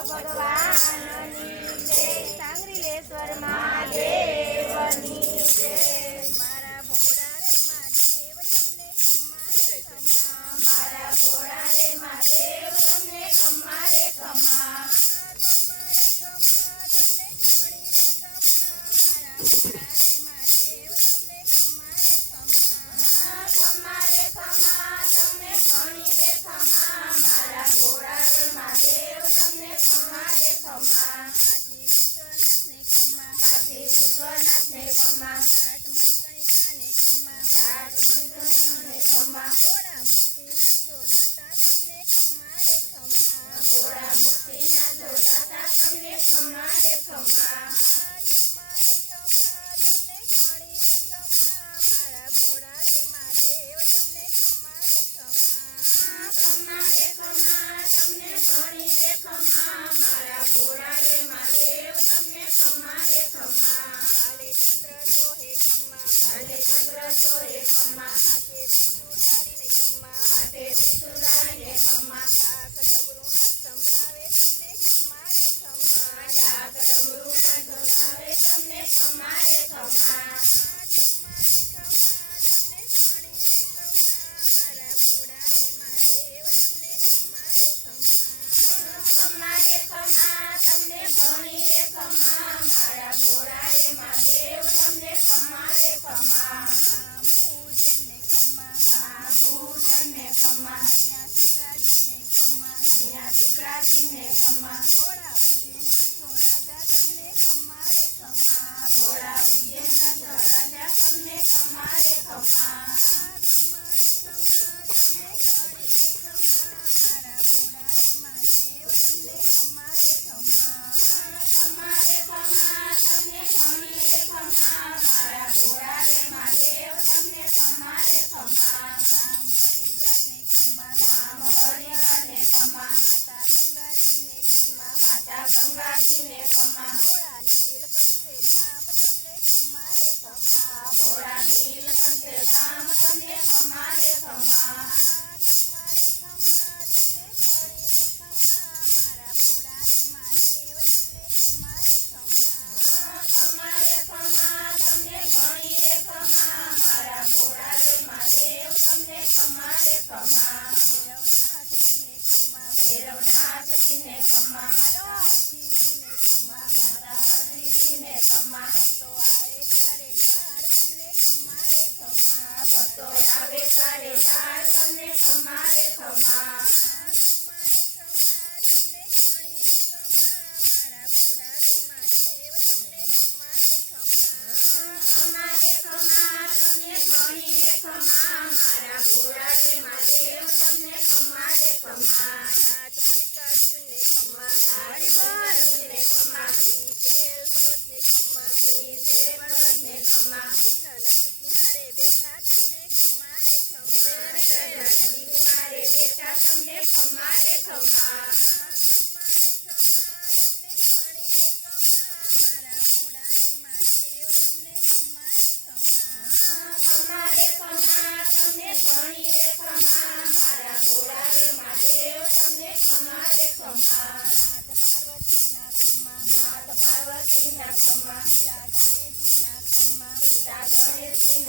ભગવાનની જય સાંગરીલેશ્વર મહાદેવની ખમ્મા પિતા ગણેશજીના ખમ્મા પિતા ગણેશજીના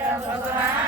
Shambhala.